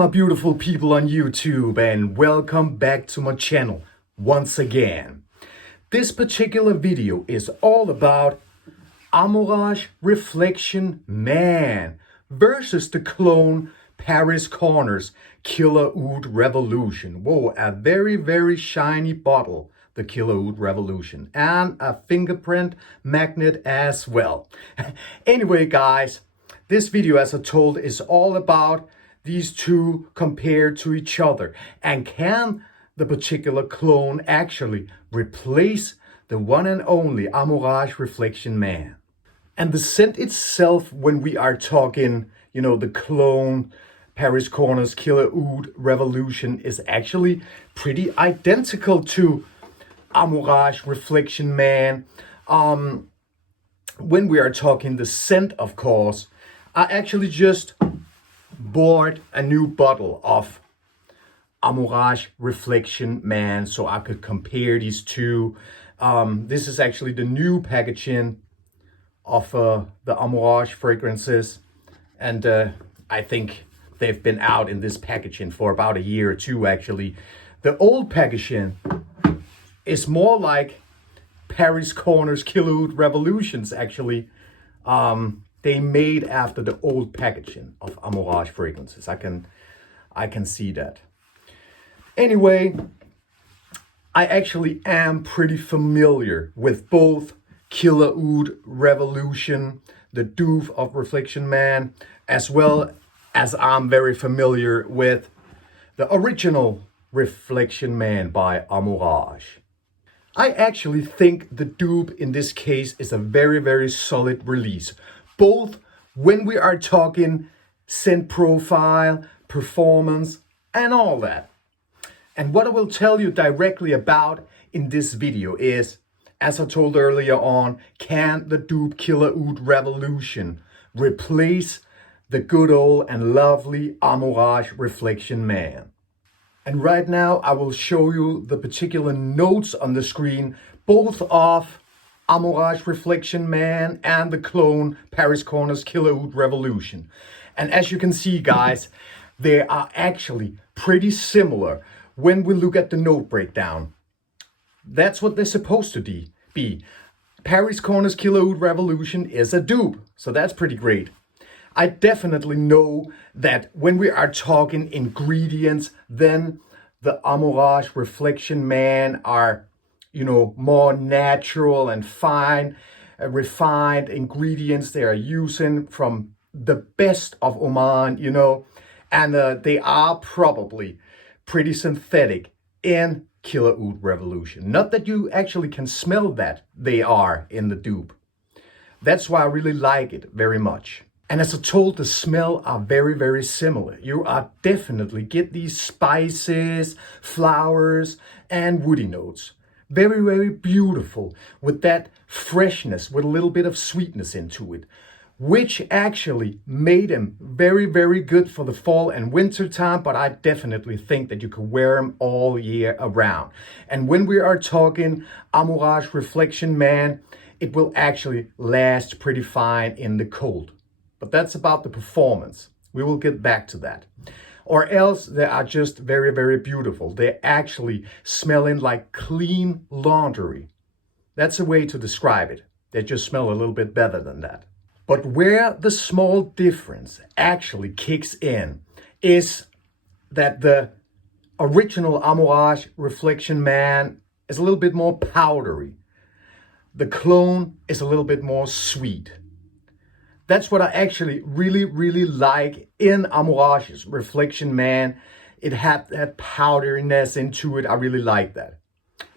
my beautiful people on YouTube, and welcome back to my channel once again. This particular video is all about Amouage Reflection Man versus the clone Paris Corner's Killer Oud Revolution. Whoa, a very shiny bottle, the Killer Oud Revolution, and a fingerprint magnet as well. Anyway, guys, this video, as I told, is all about these two compared to each other, and can the particular clone actually replace the one and only Amouage Reflection Man? And the scent itself, when we are talking, the clone Paris Corner's Killer Oud Revolution, is actually pretty identical to Amouage Reflection Man. When we are talking the scent, of course, I actually just bought a new bottle of Amouage Reflection Man so I could compare these two. This is actually the new packaging of the Amouage fragrances, and I think they've been out in this packaging for about a year or two actually. The old packaging is more like Paris Corner's Killer Oud Revolutions actually. They made after the old packaging of Amouage fragrances. I can see that. Anyway, I actually am pretty familiar with both Killer Oud Revolution, the dupe of Reflection Man, as well as I'm very familiar with the original Reflection Man by Amouage. I actually think the dupe in this case is a very solid release, both when we are talking scent profile, performance, and all that. And what I will tell you directly about in this video is, as I told earlier on, can the dupe Killer Oud Revolution replace the good old and lovely Amouage Reflection Man? And right now I will show you the particular notes on the screen, both of Amouage Reflection Man and the clone Paris Corner's Killer Oud Revolution. And as you can see, guys, they are actually pretty similar when we look at the note breakdown. That's what they're supposed to be. Paris Corner's Killer Oud Revolution is a dupe, so that's pretty great. I definitely know that when we are talking ingredients, then the Amouage Reflection Man are, more natural and fine, refined ingredients they are using from the best of Oman, and they are probably pretty synthetic in Killer Oud Revolution. Not that you actually can smell that they are in the dupe. That's why I really like it very much. And as I told, the smell are very similar. You are definitely get these spices, flowers, and woody notes. Very beautiful, with that freshness, with a little bit of sweetness into it, which actually made them very good for the fall and winter time. But I definitely think that you can wear them all year around. And when we are talking Amouage Reflection Man, it will actually last pretty fine in the cold. But that's about the performance. We will get back to that. Or else they are just very beautiful. They're actually smelling like clean laundry. That's a way to describe it. They just smell a little bit better than that. But where the small difference actually kicks in is that the original Amouage Reflection Man is a little bit more powdery. The clone is a little bit more sweet. That's what I actually really like in Amouage's Reflection Man. It had that powderiness into it. I really like that.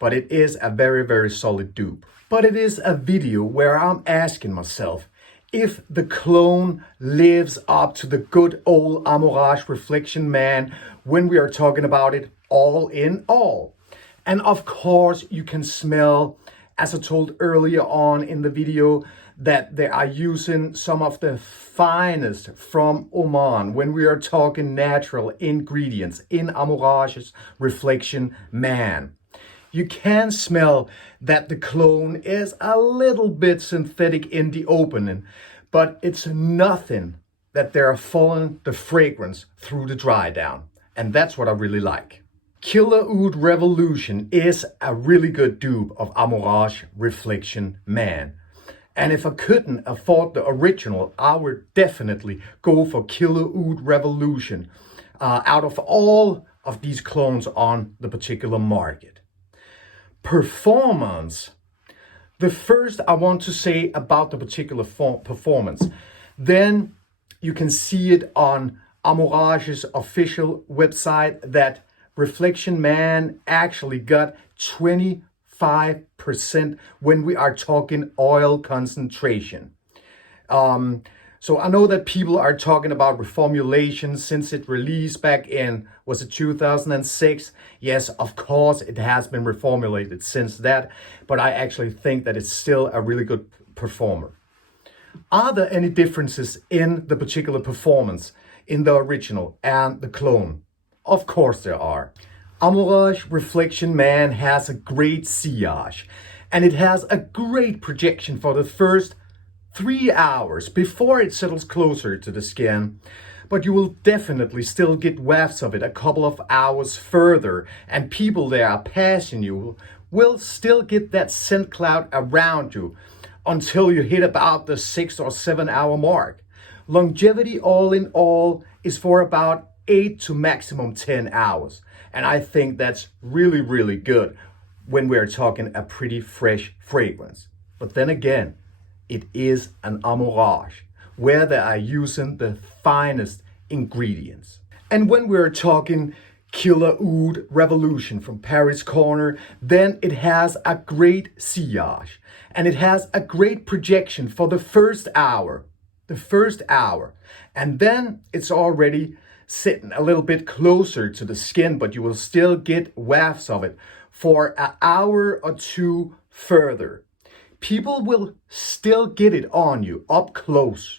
But it is a very solid dupe. But it is a video where I'm asking myself if the clone lives up to the good old Amouage Reflection Man when we are talking about it all in all. And of course you can smell, as I told earlier on in the video, that they are using some of the finest from Oman when we are talking natural ingredients in Amouage's Reflection Man. You can smell that the clone is a little bit synthetic in the opening, but it's nothing that they're following the fragrance through the dry down. And that's what I really like. Killer Oud Revolution is a really good dupe of Amouage Reflection Man. And if I couldn't afford the original, I would definitely go for Killer Oud Revolution out of all of these clones on the particular market. Performance. The first I want to say about the particular performance, then you can see it on Amouage's official website that Reflection Man actually got 25% when we are talking oil concentration. So I know that people are talking about reformulation since it released back in, was it 2006? Yes, of course, it has been reformulated since that, but I actually think that it's still a really good performer. Are there any differences in the particular performance in the original and the clone? Of course there are. Amouage Reflection Man has a great sillage, and it has a great projection for the first 3 hours before it settles closer to the skin. But you will definitely still get wafts of it a couple of hours further, and people that are passing you will still get that scent cloud around you until you hit about the 6 or 7 hour mark. Longevity all in all is for about 8 to maximum 10 hours. And I think that's really, really good when we're talking a pretty fresh fragrance. But then again, it is an Amouage where they are using the finest ingredients. And when we're talking Killer Oud Revolution from Paris Corner, then it has a great sillage and it has a great projection for the first hour. And then it's already sitting a little bit closer to the skin, but you will still get wafts of it for an hour or two further. People will still get it on you up close.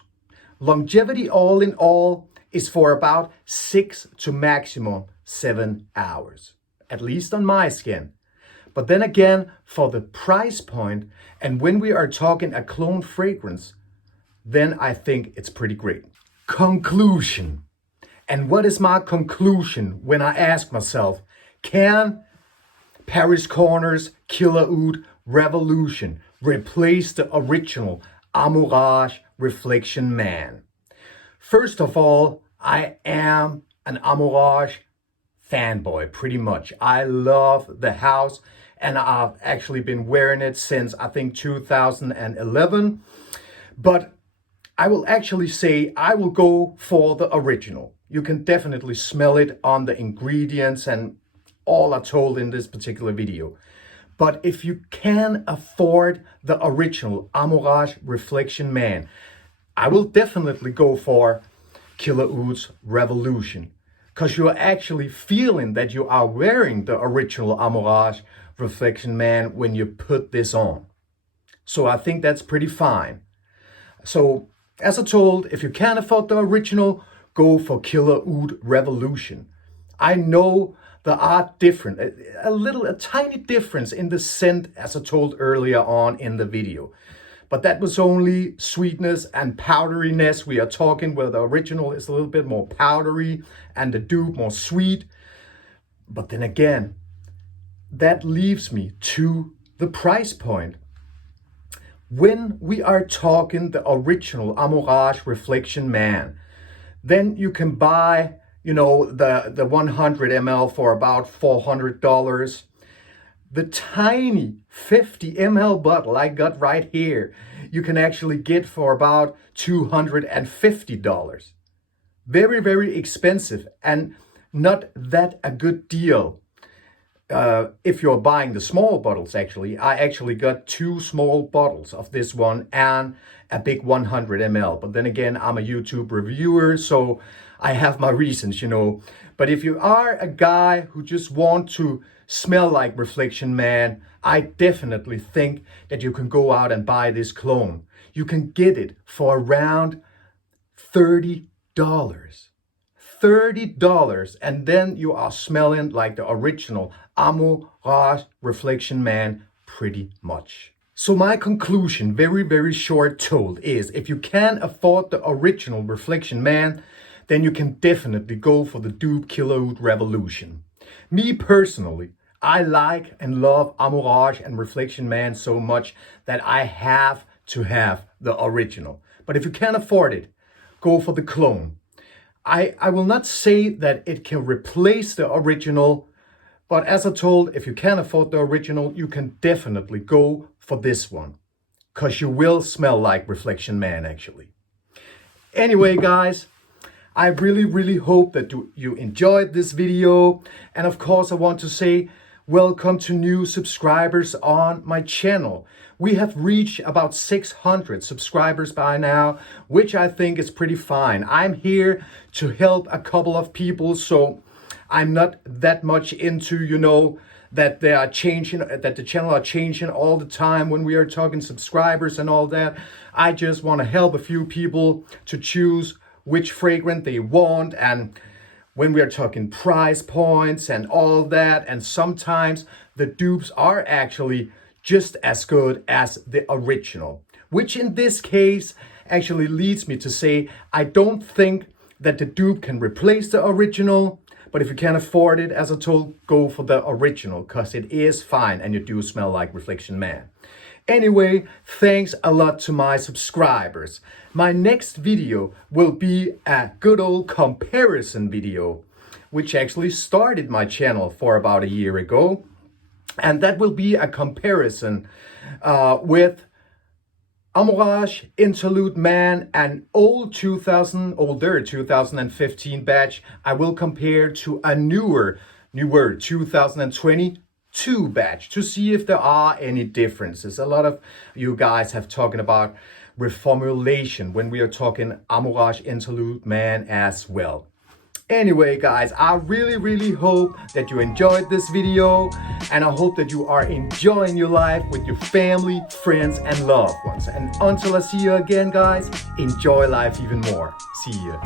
Longevity all in all is for about 6 to maximum 7 hours, at least on my skin. But then again, for the price point, and when we are talking a clone fragrance, then I think it's pretty great. Conclusion. And what is my conclusion when I ask myself, can Paris Corner's Killer Oud Revolution replace the original Amouage Reflection Man? First of all, I am an Amouage fanboy, pretty much. I love the house, and I've actually been wearing it since I think 2011. But I will actually say I will go for the original. You can definitely smell it on the ingredients and all I told in this particular video. But if you can afford the original Amouage Reflection Man, I will definitely go for Killer Oud's Revolution, because you are actually feeling that you are wearing the original Amouage Reflection Man when you put this on. So I think that's pretty fine. So as I told, if you can't afford the original, go for Killer Oud Revolution. I know there are different, a tiny difference in the scent, as I told earlier on in the video. But that was only sweetness and powderiness. We are talking where the original is a little bit more powdery and the dupe more sweet. But then again, that leaves me to the price point. When we are talking the original Amouage Reflection Man, then you can buy, the 100 ml for about $400. The tiny 50 ml bottle I got right here, you can actually get for about $250. Very, very expensive and not that a good deal. If you're buying the small bottles, actually, I actually got 2 small bottles of this one and a big 100 ml. But then again, I'm a YouTube reviewer, so I have my reasons, But if you are a guy who just want to smell like Reflection Man, I definitely think that you can go out and buy this clone. You can get it for around $30. $30, and then you are smelling like the original Amouage Reflection Man pretty much. So my conclusion, very short told, is if you can't afford the original Reflection Man, then you can definitely go for the dupe Killer Revolution. Me personally, I like and love Amouage and Reflection Man so much that I have to have the original. But if you can't afford it, go for the clone. I will not say that it can replace the original, but as I told, if you can't afford the original, you can definitely go for this one, because you will smell like Reflection Man actually. Anyway, guys, I really hope that you enjoyed this video. And of course, I want to say welcome to new subscribers on my channel. We have reached about 600 subscribers by now, which I think is pretty fine. I'm here to help a couple of people, so I'm not that much into, that they are changing, that the channel are changing all the time when we are talking subscribers and all that. I just want to help a few people to choose which fragrance they want, and when we are talking price points and all that, and sometimes the dupes are actually just as good as the original, which in this case actually leads me to say I don't think that the dupe can replace the original, but if you can't afford it, as I told, go for the original, because it is fine and you do smell like Reflection Man. Anyway, thanks a lot to my subscribers. My next video will be a good old comparison video, which actually started my channel for about a year ago. And that will be a comparison with Amouage Interlude Man, an older 2015 batch. I will compare to a newer 2022 batch to see if there are any differences. A lot of you guys have talking about reformulation when we are talking Amouage Interlude Man as well. Anyway, guys, I really hope that you enjoyed this video, and I hope that you are enjoying your life with your family, friends, and loved ones. And until I see you again, guys, enjoy life even more. See ya.